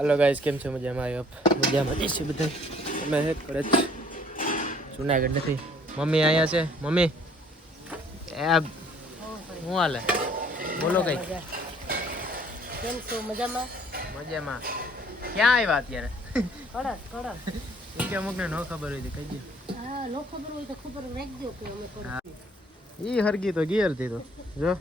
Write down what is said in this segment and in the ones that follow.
Hello guys केम छो मजामा आयो मजामा जैसे બધા અમે હે કરે છે જૂનાગઢ નથી મમ્મી આયા છે મમ્મી એ હું હાલે બોલો કઈ કેમ છો મજામાં મજામાં ક્યાં આવ્યા અત્યારે કડક કે અમુકને ન ખબર હોય તો કઈ દે હા નો ખબર હોય તો ખબર રાખજો કે અમે કડક ઈ હરગી તો ગિયર થી તો જો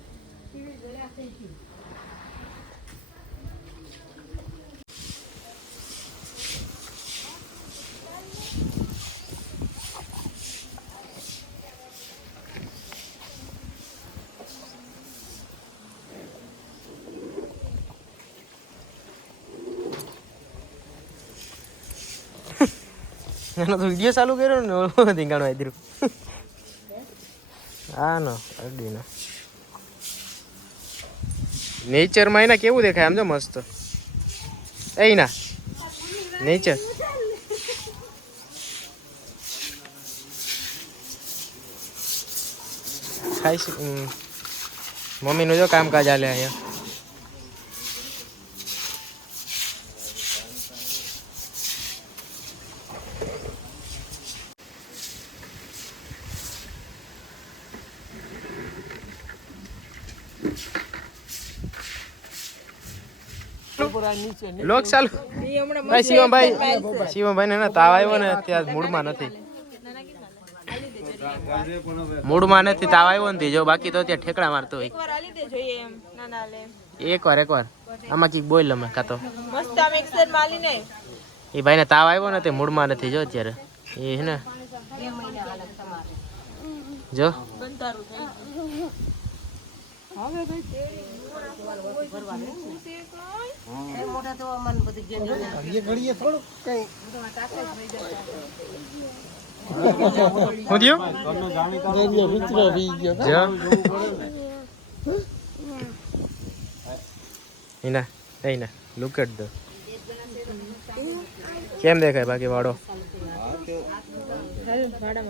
એનો તો વિડિયો ચાલુ કર્યો ને ધીંગાણો આદરું હા નો અડીનો નેચર માં એના કેવું દેખાય આમ જો મસ્ત એ ના નેચર ખાઈશ મમ્મીનું જો કામકાજ હાલે અહીંયા લોક ચાલુ ભાઈ શિવમભાઈ ને તાવ આવ્યો ને ત્યાં મૂડમાં નથી તાવ આવ્યો નથી જો બાકી તો ત્યાં ઠેકડા મારતો હોય એકવાર આમાં ચીક બોલ અમે કાતો એ ભાઈ ને તાવ આવ્યો ને તે મૂડમાં નથી જો અત્યારે એ હે ને જો મોટા તો અમન બધી એ ઘડીએ થોડું કઈ હું થયો મિત્રો વી ગયો એના લુક એટ ધ કેમ દેખાય બાકી વાળો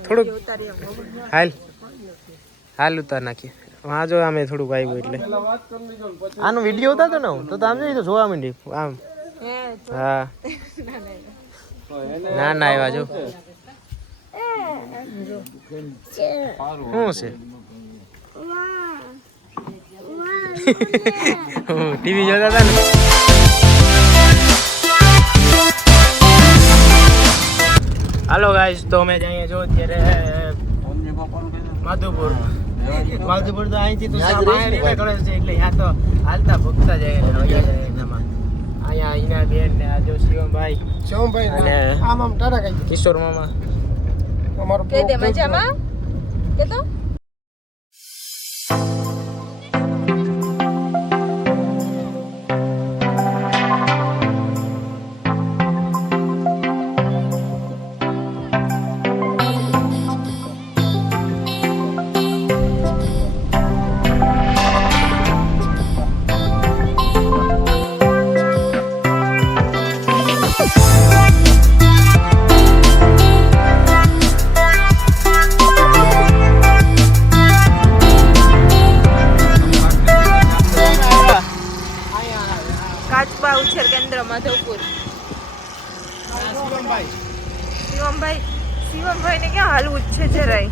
થોડુંક હાલ ઉતાર નાખીએ હા જો અમે થોડુંક આવ્યું એટલે આનો વિડીયો ઉતારતો ને તો આમ જોઈ તો જોવા માંડી આમ હા ના આવ્યા જો શું છે ટીવી જોતા હતા ને હાલો ગાઈસ તો અમે જઈએ જો અત્યારે માધુપુર તો અહીંથી તો બહાર નીકળે કરે છે એટલે ત્યાં તો હાલતા ભૂખતા જાય એનામાં અહીંયા ઈના બેન ને આ જો શિવમભાઈ અને આમ ટાટા કઈ કિશોર મામા અમારો કે દે મજામાં કે તો ઉછેર કેન્દ્ર માધવપુર શિવમભાઈ ને ક્યાં હાલવું જ છે જરાય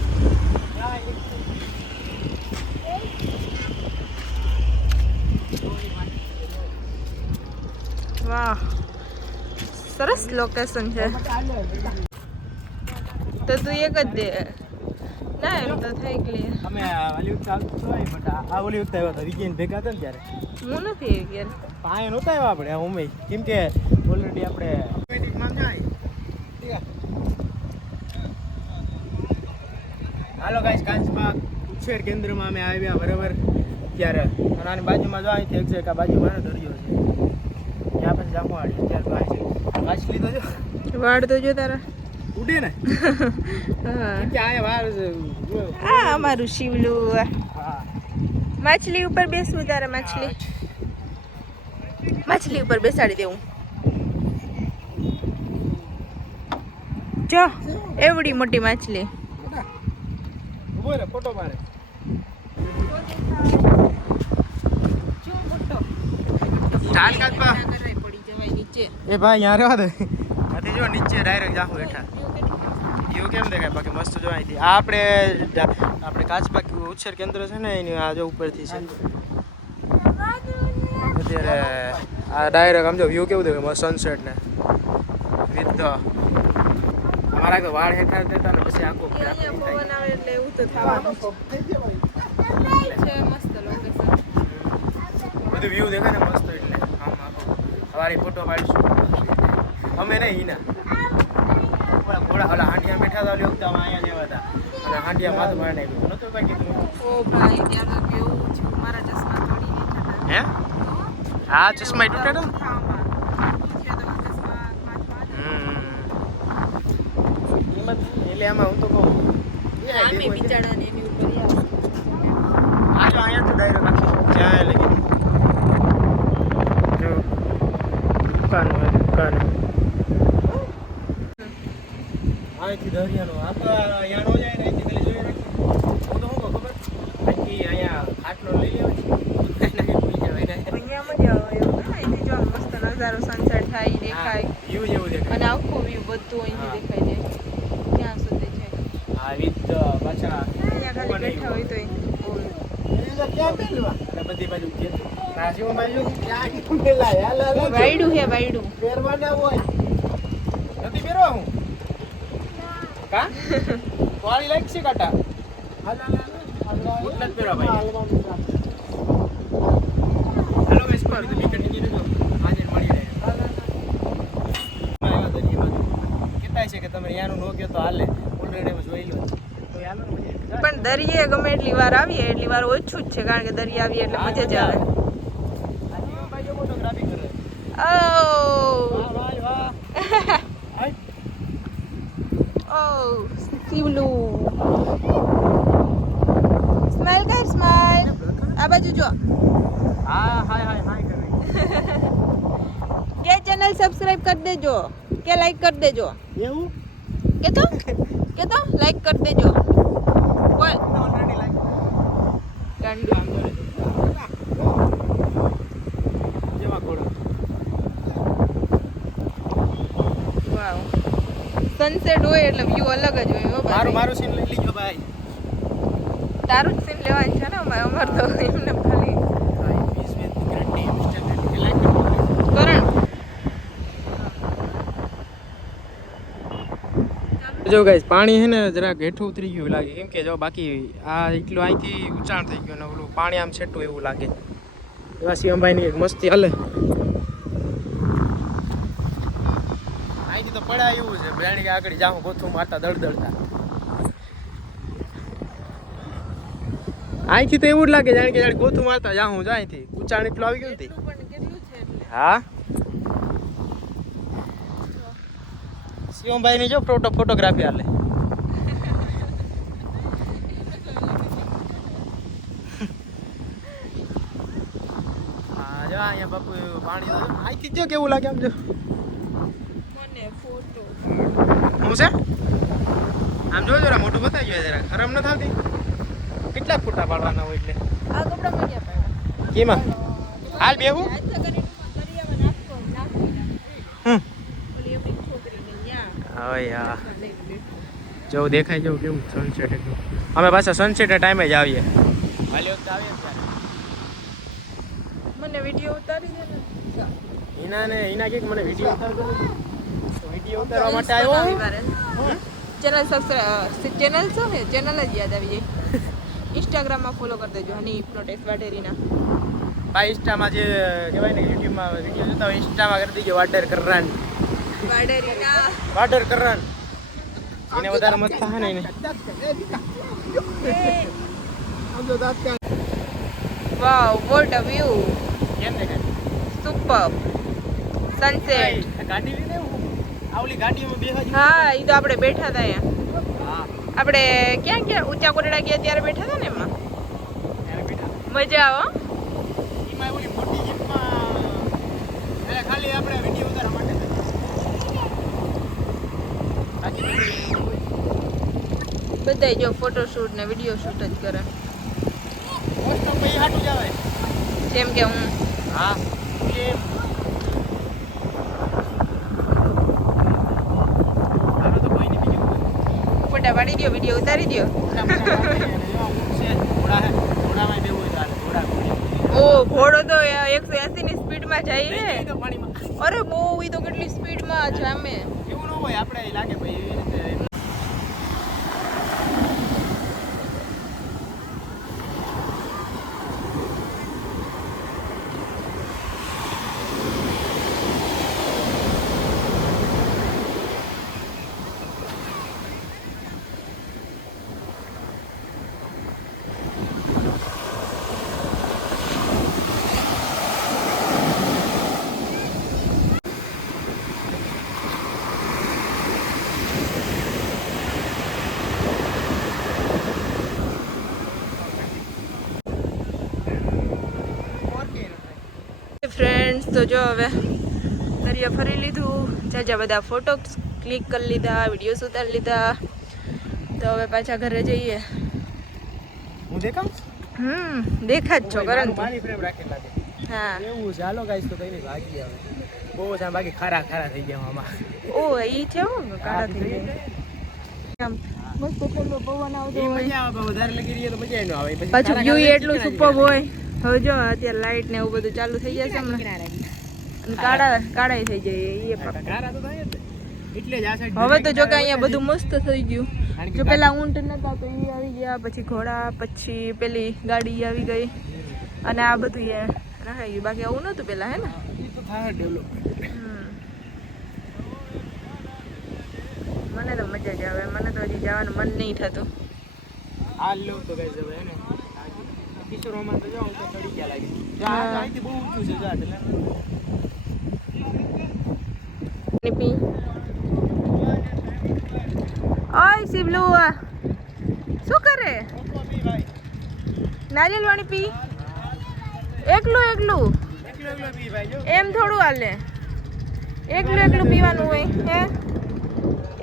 વાહ સરસ લોકેશન છે તો તું એક જ દે ના એમ તો થઈ ગઈ અમે ઓલી ચાલતું હોય બટ આ ઓલી વખતે આવ્યો તો વીકેન્ડ ભેગા હતા ને ત્યારે હું નથી યાર પાયે નહોતા આવ્યા આપણે ઉમેશ કેમ કે ઓલરેડી આપણે ઓટોમેટિકમાં જાય હાલો ગાઈસ કાંચબા ઉછેર કેન્દ્રમાં અમે આવ્યા બરાબર ત્યારે અને આની બાજુમાં જો અહીંથી એક છે કે આ બાજુમાં દરિયો છે ત્યાં પછી જામવાડી અત્યારે તો આવી છે માછલી તો જો વાડ તો જો તારા ઉડે ને કેમ કે આ વાર આ અમારું શિવલું હા માછલી ઉપર બેસવું તારે માછલી ઉપર બેસાડી દેવું જો એવડી મોટી માછલી ઉભો રે ફોટો પાડે ચાલ કાચબા પડી જવાય નીચે એ ભાઈ યાર રહેવા દે આથી જો નીચે ડાયરેક્ટ જાહું હેઠા વ્યૂ કેમ દેખાય બાકી મસ્ત જો અહીંથી આ આપણે કાચબાકી ઉછેર કેન્દ્ર છે ને એની આ જો ઉપરથી છે અત્યારે આ ડાયરેક્ટ આમ જો વ્યૂ કેવું દેખાય મસ્ત સનસેટ ને વિથ ધ અમારા તો વાળ હેઠા દેતા ને પછી આખો પવન આવે એટલે એવું તો થવાનું છે મસ્ત લોકેશન બધું વ્યૂ દેખાય ને મસ્ત એટલે આમ આખો સવારે ફોટો પાડીશું અમે નહીં ઈના ઘોડા ઓલા હાંડિયા બેઠા હતા ઓલી વખતે અમે અહીંયા જેવા હતા અને હાંડિયા માથું મારી નાખ્યું નતો ભાઈ કીધું ઓ ભાઈ ત્યારે કેવું થયું મારા ચશ્મા તોડી નાખ્યા હે હા ચશ્મા તૂટેલા એટલે આમાં હું તો કહું બિચારાને એની ઉપર આ જો અહીંયા તો ડાયરેક્ટ રાખી જ્યાં લગી જો દુકાન હોય દુકાન અહીંથી દરિયાનો આ તો અહીંયા નો જાય ને અહીંથી પેલી જોઈ રાખી હું તો શું કહું ખબર અહીંથી અહીંયા ખાટલો લઈ અહીંયા મજા આવે એવું અહીંથી જો મસ્ત નજારો સનસેટ થાય દેખાય વ્યૂ જેવું દેખાય અને આખું વ્યૂ બધું અહીંથી દેખાય જાય ત્યાં સુધી છે આ વિથ પાછા અહીંયા ખાલી બેઠા હોય તો બધી બાજુ રાજીવ બાજુ ક્યાં મેલા વાયડું હે વાયડું પહેરવાના હોય નથી પહેરવા હું કા વાળી લાઈક છે કાટા ઉઠલા જ પહેરવા ભાઈ હેલો ગાઈસ પર તો બી કન્ટિન્યુ રહેજો આજે મળી રહે આવ્યા દરિયામાં કહેતા છે કે તમે યાનું નો કહો તો હાલે ઓલરેડી જોઈ લો તો યાનો મજા પણ દરિયે ગમે એટલી વાર આવીએ એટલી વાર ઓછું જ છે કારણ કે દરિયા આવીએ એટલે મજા જ આવે ભાઈ ફોટોગ્રાફી કરે ઓ વાહ વાહ ઓ શિવલુ સ્માઈલ કર સ્માઈલ આ બાજુ જો હા હાય કરી કે ચેનલ સબસ્ક્રાઇબ કરી દેજો કે લાઈક કરી દેજો એવું કે તો લાઈક કરી દેજો બોલ ઓલરેડી લાઈક ડન જેવા ઘોડો વાવ સનસેટ હોય એટલે વ્યૂ અલગ જ હોય હો ભાઈ મારું સીન લઈ લીજો ભાઈ તારું જ સીન લેવાનું છે ને અમાર તો એમને ખાલી કરણ જો ગાઈસ પાણી છે ને જરાક હેઠું ઉતરી ગયું લાગે કેમ કે જો બાકી આ એટલું અહીંથી ઊંચાણ થઈ ગયું ને ઓલું પાણી આમ છેટું એવું લાગે એવા શિવમભાઈની એક મસ્તી હાલે અહીંથી તો પડા એવું છે બેણી કે આગળ જાઉં ગોથું મારતા દળદળતા અહીંથી તો એવું જ લાગે જાણે કે જાણે ગોથું મારતા જાઉં જાય અહીંથી ઊંચાણ એટલું આવી ગયું નથી પણ કેટલું છે એટલે હા શિવમભાઈ ની જો ફોટોગ્રાફી હાલે હા જો અહીંયા બાપુ પાણી અહીંથી જો કેવું લાગે આમ જો મને ફોટો હું છે આમ જો જરા મોટું બતાવી જોઈએ જરા ખરાબ ન થતી કેટલા ફોટા પાડવાના હોય એટલે આ કપડામાં ક્યાં પાડ્યા કેમાં હાલ બેહું આજ તો કરીને દરિયામાં નાખો હમ ઓલી આપણી છોકરીને ન્યા હવે યાર જો દેખાય જેવું કેવું સનસેટ એકદમ અમે પાછા સનસેટ ટાઈમે જ આવીએ હાલી વખતે આવીએ ને ત્યારે મને વિડિયો ઉતારી દે ને ઈના કે મને વિડીયો ઉતારતો વિડીયો ઉતારવા માટે આવ્યો ચેનલ સબસ્ક્રાઇબ ચેનલ શું છે ચેનલ જ યાદ આવી જાય ઇન્સ્ટાગ્રામમાં ફોલો કરી દેજો હની પ્રોટેક્ટ વાટેરીના ભાઈ ઇન્સ્ટામાં જે કહેવાય ને યુટ્યુબમાં વિડીયો જોતા હોય ઇન્સ્ટામાં કરી દેજો વાડર કરરાન એને વધારે મસ્ત થાય ને એને વાવ વોટ અ વ્યૂ કેમ દેખાય સુપર સનસેટ ગાડી લઈને આવલી ગાડીમાં બેહવા જેવું હા એ તો આપણે બેઠા હતા અહીંયા હા આપણે ક્યાં ઊંચા કોટડા ગયા ત્યારે બેઠા હતા ને એમાં ત્યારે બેઠા મજા આવે એમાં ઓલી મોટી જીપમાં ખાલી આપણે વિડીયો ઉતારવા માટે બધા જો ફોટોશૂટ ને વિડીયો શૂટ જ કરે મોસ્ટ ઓફ ભાઈ હાટું જ આવે જેમ કે હું હા એ ફોટા પાડી દો, વિડીયો ઉતારી દો. ઓ ઘોડો તો 180 ની સ્પીડમાં જાય હે. અરે બહુ, ઈ તો કેટલી સ્પીડમાં જામે. એવું ન હોય, આપણે લાગે ભાઈ એવી રીતે. ફ્રેન્ડ્સ તો જો હવે દરિયા ફરી લીધું, જાજા બધા ફોટો ક્લિક કરી લીધા, વિડીયોઝ ઉતારી લીધા. તો હવે પાછા ઘરે જઈએ. હું દેખાવ? દેખા જ છો કરણ. મારી ફ્રેમ રાખી લાગે. હા એવું છે. હાલો ગાઈસ, તો કઈ નહીં ભાગી આવે. બહુ છે બાકી ખારા થઈ ગયા આમાં. ઓ ઈ છે હો, કાળા થઈ ગયા. મસ્ત ઠંડો પવન આવતો હોય. મજા આવે, વધારે લગી રહીએ તો મજા ન આવે. પાછું વ્યૂ એટલું સુપર હોય. હવે જો અત્યારે લાઈટ ને એવું બધું ચાલુ થઈ જશે હમણાં, અને કાળા થઈ જાય એ ખારા તો થાય જ. એટલે જ આ સાઈડ હવે તો જો કે અહીંયા બધું મસ્ત થઈ ગયું. જો પેલા ઊંટ નતા તો એ આવી ગયા, પછી ઘોડા, પછી પેલી ગાડી આવી ગઈ, અને આ બધું એ રખાઈ ગયું. બાકી આવું નતું પેલા, હે ને? એ તો થાય ડેવલપ. મને તો મજા જ આવે. મને તો હજી જવાનું મન નહીં થતું. આ લો તો ગાઈસ હવે હે ને કિશોરોમાં તો જાઉં તો ચડી ગયા લાગે. જો આ અહીંથી બહુ ઊંચું છે જા એટલે નીપી ઓય શિવલુ શું કરે? નારિયેલ પાણી પી. એકલું પી ભાઈ જો. એમ થોડું હાલે. એકલું પીવાનું હોય હે?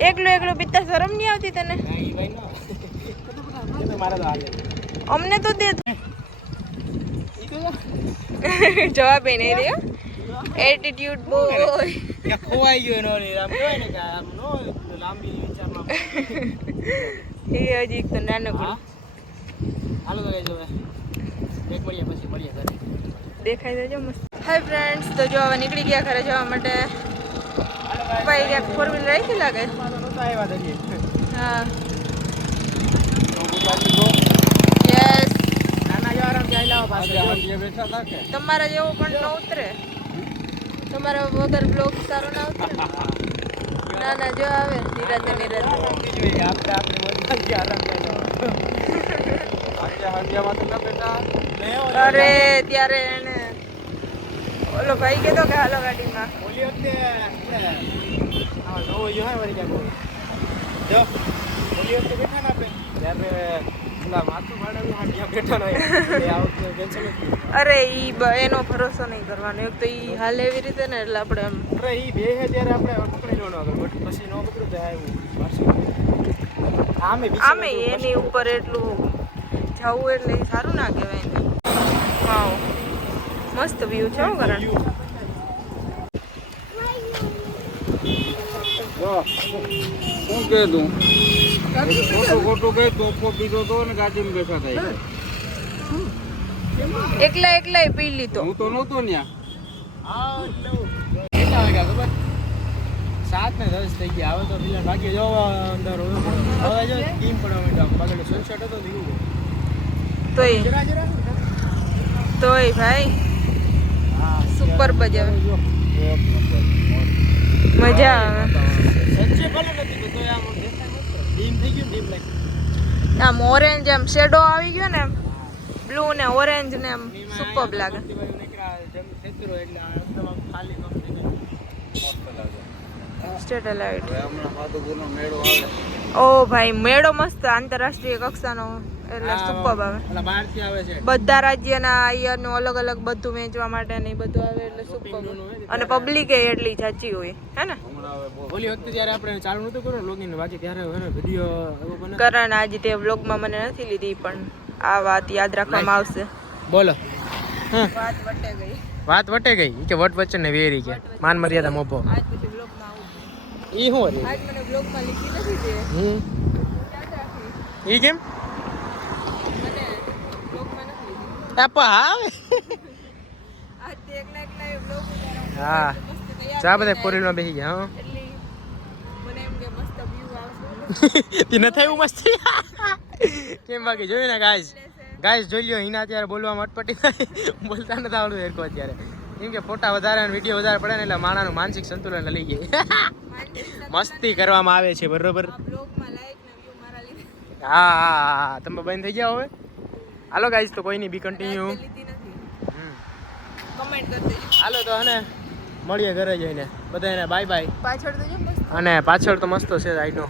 એકલું પીતા શરમ નહીં આવતી તને? ના ઈ ભાઈ નો. એ તો મારા તો હાલે. અમને તો દે. ઈ તો જવાબ એ નહીં દે. Attitude boy. કે ખોવાઈ ગયો એનો રે. આમ કહેવાય ને કે આમ નો લાંબી વિચારમાં. એ હજી એક તો નાનકડું. હાલો તો ગાઈસ હવે એક મળીએ પછી મળીએ ઘરે. દેખાઈ દેજો મસ્ત. હાય ફ્રેન્ડ્સ, તો જો હવે નીકળી ગયા ઘરે જવા માટે. ભાઈ ક્યાંક 4 વ્હીલર રાખી લાગે. હા યસ. તમારા જેવો પણ ન ઉતરે. તમારા વગર બ્લોગ સારો ના ઉતરે. ના જો આવે નિરાતે. અરે ત્યારે એને ઓલો ભાઈ કહેતો કે હાલો ગાડીમાં. ઓલી વખતે આમાં નવો યો હે વળી ક્યાં જો ઓલી વખતે બેઠા ના આપણે ત્યારે પેલા માથું ભાડાનું હાડિયા બેઠા ના એ આ વખતે કેન્સલ જ. અરે ઈ એનો ભરોસો નહીં કરવાનો. એક તો ઈ હાલે એવી રીતે ને એટલે આપણે એમ. અરે ઈ બે હે ત્યારે આપણે પકડી લેવાનો આગળ પછી નો પકડ્યું તો આવ્યું આમે એની ઉપર એટલું જવું એટલે સારું ના કહેવાય ને. વાવ મસ્ત વ્યૂ છે હો કરણ. શું કે તું ખોટું કહે તો પીધો તો ને ગાડીમાં બેઠા થાય. એકલા પી લીધો. હું તો નહોતો ન્યા. કેટલા વાગ્યા ખબર? 7:10 થઈ ગયા. હવે તો પેલા ભાગ્ય જો અંદર હવે જો ટીમ પડવા માંડ્યો. આગળ સનસેટ હતો દીવું તોય ભાઈ સુપર બજાવે. મજા આવે. સચ્ચે ભલે નથી તો આમ દેખાય મસ્ત. ડીમ થઈ ગયું, ડીમ લાઈટ. આમ ઓરેન્જ એમ શેડો આવી ગયો ને, બ્લુ ને ઓરેન્જ ને એમ સુપર લાગે. સ્ટેટેલાઇટ. ઓ ભાઈ મેળો મસ્ત આંતરરાષ્ટ્રીય કક્ષાનો એટલે સુપર આવે. બધા રાજ્યના આયરનું અલગ અલગ બધું વેચવા માટે ને બધું આવે એટલે સુપર. અને પબ્લિક એટલી સાચી હોય હે ને. ઓલી વખતે જ્યારે આપણે ચાલુ નતું કર્યું લોગિન બાકી ત્યારે વિડીયો કરણ આજે તે વ્લોગમાં મને નથી લીધી, પણ આ વાત યાદ રાખવામાં આવશે. બોલો. વાત વટે ગઈ. કે વટ વચ્ચે ને વેરી કે માન મર્યાદા મોભો. આજ પછી વ્લોગમાં આવું. ઈ હું આજ મને વ્લોગમાં લીધી નથી તે. એ કેમ હા ચા બધા ફોરેનમાં બેસી ગયા હા તે ન થયું મસ્ત કેમ બાકી જોયું ને ગાઈસ જોઈ લ્યો હિના અત્યારે બોલવામાં અટપટી થાય બોલતા નથી આવડું એરકો અત્યારે કેમ કે ફોટા વધારે અને વિડીયો વધારે પડે ને એટલે માણાનું માનસિક સંતુલન લઈ જાય મસ્તી કરવામાં આવે છે બરોબર હા હા તમે બંધ થઈ ગયા હવે હાલો ગાઈસ તો કોઈ નહીં બી કન્ટિન્યુ હાલો તો હને મળીએ ઘરે જઈને બધાને બાય બાય અને પાછળ તો મસ્ત છે આઈનો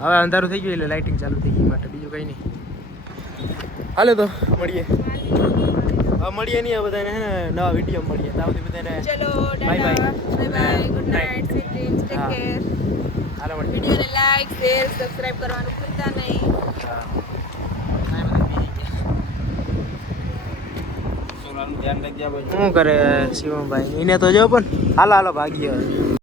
હવે અંધારું થઈ ગયું એટલે લાઇટિંગ ચાલુ થઈ ગઈ માટે બીજું કંઈ નહીં હાલો તો મળીએ હવે મળીએ નહીં બધાને હે ને નવા વિડીયો મળીએ ત્યાં સુધી બધાને ચલો bye bye bye good night sweet dreams take care હાલો મળીએ વિડીયોને લાઈક શેર સબસ્ક્રાઇબ કરવાનું ભૂલતા નહીં શું કરે શિવમભાઈ એને તો જો પણ હાલો ભાગીએ